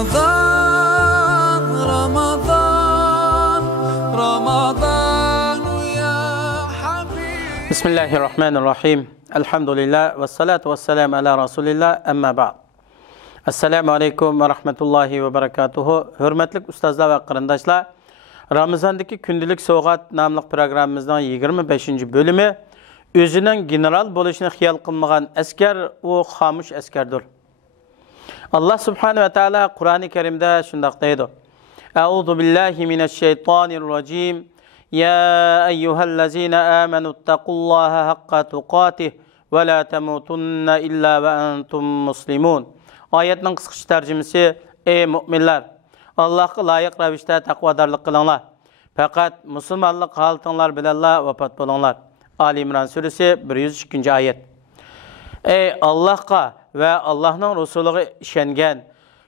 Ramazan, Ramazan, Ramazan ya Habib. Bismillahirrahmanirrahim. Elhamdülillah ve salatu ve selamu ala Resulillah emma ba'd. Assalamu alaikum ve rahmetullahi ve berekatuhu. Hürmetlik ustazlar ve qarindoshlar, Ramazandaki Kundilik So'g'at namli programımızın 25. bölümü özünün general bo'lishini xiyol qilmagan askar u xomush askardir. Allah subhanahu ve taala Kur'an-ı Kerim'de şundaq deydi. Euzu billahi mineşşeytanirracim. Ya eyyuhellezine amenuttaqullaha hakka tuqatih ve la temutunna illa ve entum muslimun. Ayetning qisqacha tarjimasi: Ey mu'minlar, Allohga loyiq ravishda taqvodorlik qilinglar. Faqat musulmonlik holatinglar bilan vafot bo'linglar. Ali İmran suresi 102. ayet. Ey Allah'a ve Allah'ın Resulü'ne işengen,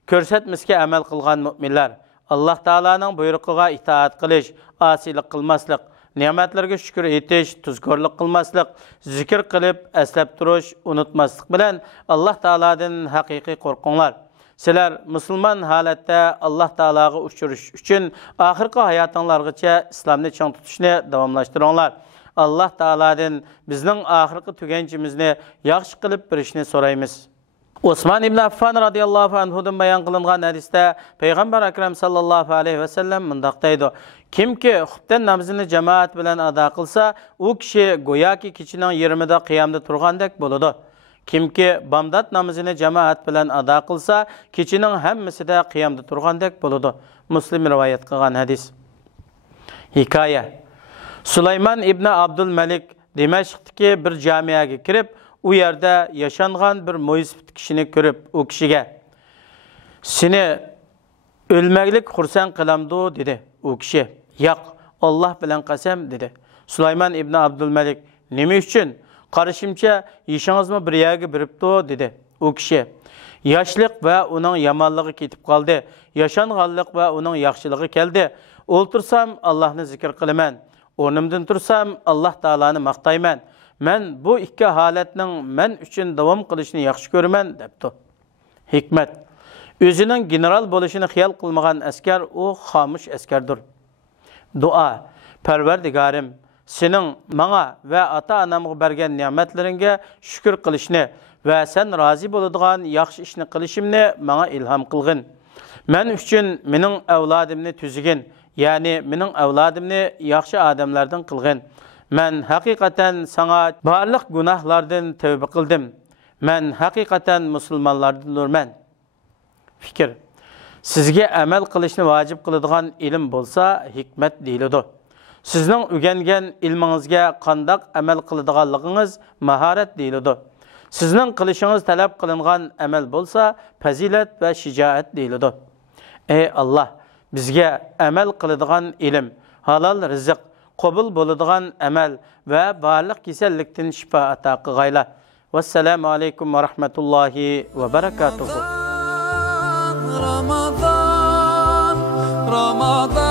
körsətmizke əməl qılğan müminlər, Allah Taala'nın buyruğuna itaat qilish, asilik qılmaslik, nimetlerine şükür etiş, tuzkorluk qılmaslik, zikir qilib, əslab turuş, unutmaslik bilen Allah Taala'dan haqiqi qorqunlar. Sizler Müslüman halatda Allah Taala'ga uçuruş üçün ahirki hayatınlargacha İslamni çiң tutuşni davamlaştırыңlar. Allah Taala'dan bizning ahirki tuganchimizni yaxshi qilib berishni so'raymiz. Osman ibn Affan radhiyallohu anhudan bayon qilingan hadisda Payg'ambar akram sallallohu alayhi va sallam mundaq deydi: Kimki xuftan namozini jamoat bilan ado qilsa, u kishi go'yoki kechining 20da qiyomda turgandek bo'ladi. Kimki bomdod namozini jamoat bilan ado qilsa, kechining hammasida qiyomda turgandek bo'ladi. Muslim rivoyat qilgan hadis. Hikoya. Süleyman İbni Abdülmelik Dimashqdagi bir jamiyaga kirib, u yerda yaşangan bir mo'ysifat kishini ko'rib, u kishiga: "Seni o'lmaklik xursand qilamdi" dedi. U kishi: "Yo'q, Alloh bilan qasam" dedi. Süleyman İbni Abdülmelik: "Nima uchun? Qarashimcha, yeshingizmi bir yerga biribdi" dedi. U kishi: "Yoshlik va uning yomonligi ketib qoldi. Yashanganlik va uning yaxshiligi keldi. O'ltirsam Allohni zikr qilaman. O'rnimdan tursam Allah Taala'ni maqtayman. Men bu ikki holatning men uchun davom qilishni yaxshi ko'raman" debdi. Hikmat. O'zining general bo'lishini xiyol qilmagan askar u xomush askardir. Duo. Parvardigorim, sening menga va ota-onamga bergan ne'matlaringga shukr qilishni va sen rozi bo'ladigan yaxshi ishni qilishimni menga ilhom qilgin. Men uchun mening avlodimni tuzigin. Yani mening avlodimni yaxshi odamlardan qilgin. Men haqiqatan sana barliq gunohlardan tavba qildim. Men haqiqatan musulmonlardanman. Fikr. Sizga amal qilishni vojib qiladigan ilm bo'lsa, hikmat deyiladi. Sizning o'rgangan ilmingizga qandoq amal qiladiganligingiz mahorat deyiladi. Sizning qilishingiz talab qilingan amal bo'lsa, fazilat va shijoat deyiladi. Ey Allah, bizga amal qiladigan ilm, halal rizq, qabul bo'ladigan amal va barliq kasallikdan shifo ato qilg'ayla. Vassalamu alaykum va rahmatullohi va barakatuh. Ramazan, Ramazan.